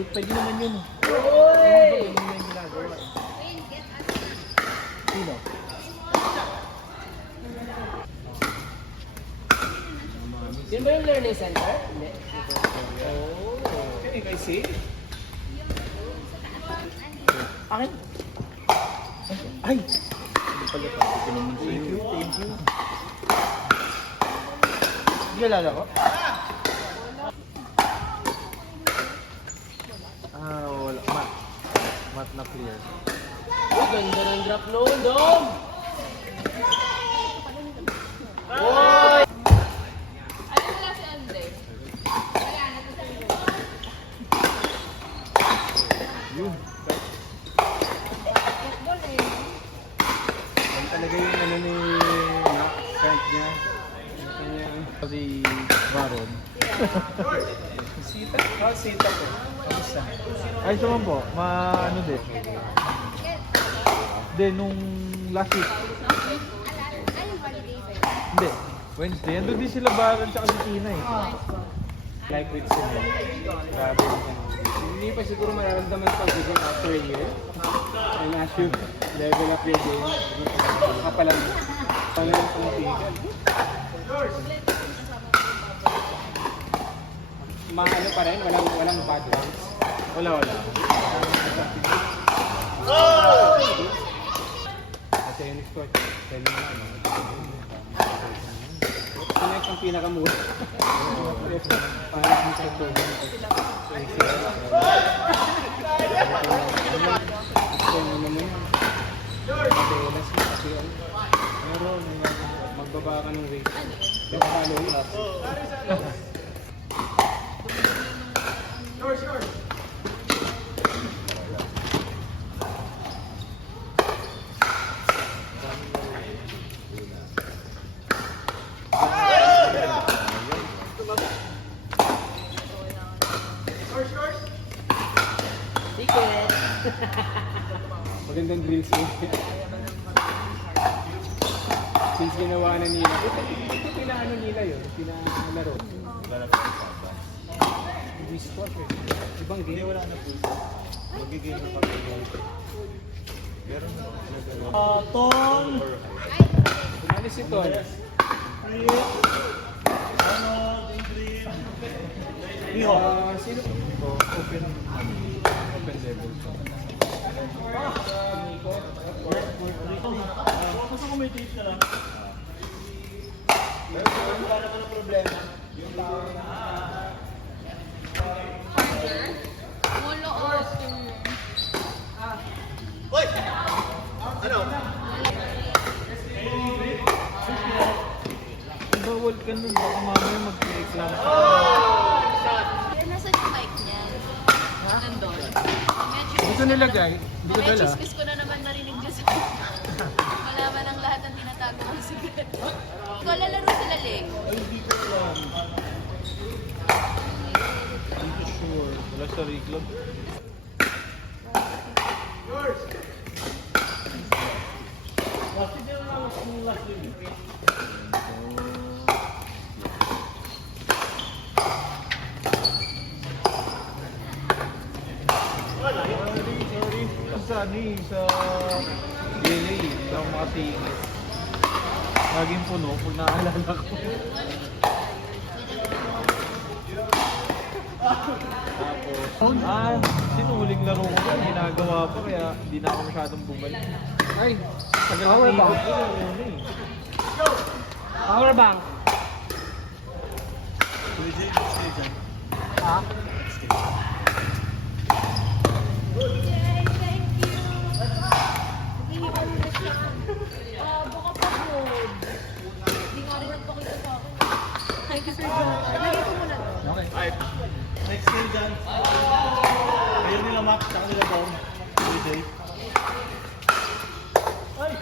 Pwede naman yun. Pwede naman yung ginagawa. Sino? Yun ba yung learning center? Hindi. Oh. Okay, kay see? Akin? Ay! Hindi pala pa. Thank you, thank you. Hindi alala ko? Wala. Mat na clear. Uy, ganda ng drop noon, Dom! Uy! Ano wala si Andre? Wala na to sa iyo. Yun. Basketball eh. Yan talaga yung ano ni Frank niya. Si Baron. Sita? Oh, sita po. Kamusta? Ay, naman po. Ano din? Hindi, nung last week. Ay, yung holiday sa'yo. Hindi. Wednesday. Ando din sila Baron tsaka si Tina eh. Like with sila. Grabe. Hindi pa siguro mararamdaman pag-ibig after a year. And as you level up your game, baka pa lang pumitigan. Maano pa rin, walang bad ones. Wala. Kasi yung next coach, tell me na ano. Sino yung pinakamura? Parang sa ito. Ano naman yun? Madelas mo kasi ano. Meron, magbaba ka ng weight. Yung follow up. Ticket! Magandang drills mo. Since ginawa na nila. Ito pinaano nila yun, pinalaro. Wii Sport eh. Ibang game. Wala na po. Magiging na pag-ibig. Meron na. Tom! Ano si Tom? Sino? Open level. Basta kung may tape ka lang. Wala naman ang problema. Yung tao na... Mulo o Hoy! Ano? Bawal ka nun. Baka mamaya mag-reklamo ka. Nasaan yung mic niya? Nandun. Hindi ko nilagay. Hindi ko Mamaya dala. chismis ko na naman narinig dyan sa... Malaman ang lahat ng tinatago ng sikreto. Ikaw lalaro sila, Ling. Hindi ko sure. Wala sa reclub. Last year na lang yung last year. Sorry. Sa ano eh, sa LA, sa mga ticket. Laging puno pag naaalala ko. Tapos, sinuling laro ko yan, ginagawa pa kaya hindi na ako masyadong bumalik. Ay, tagal Power ng bank. ikot ko ano eh. Power bank. Ha? Baka pagod. Hindi nga rin nagpakita sa akin. Thank you, Sir John. Lagay ko muna to. Okay. Alright. Next skill dyan. Ayun nila Max, saka nila Dom. DJ. Ay!